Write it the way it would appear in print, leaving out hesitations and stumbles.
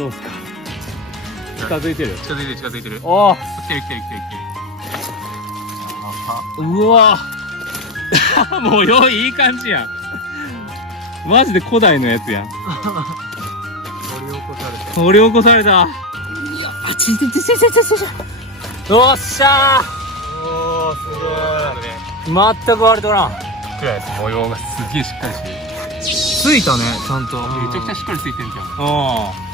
どうすか。近づいてる。近づいてる近づいてる。おお。来てる来てる来てる来てる。うわもうよいい感じやん。マジで古代のやつやん。掘り起こされて。掘り起こされた。いや、あちちちちちちち。よっしゃおー、すごい。ー。全く割れとらん。くらいです。模様がすげえしっかりしてる。ついたね、ちゃんと。めちゃくちゃしっかりついてんじゃん。うん。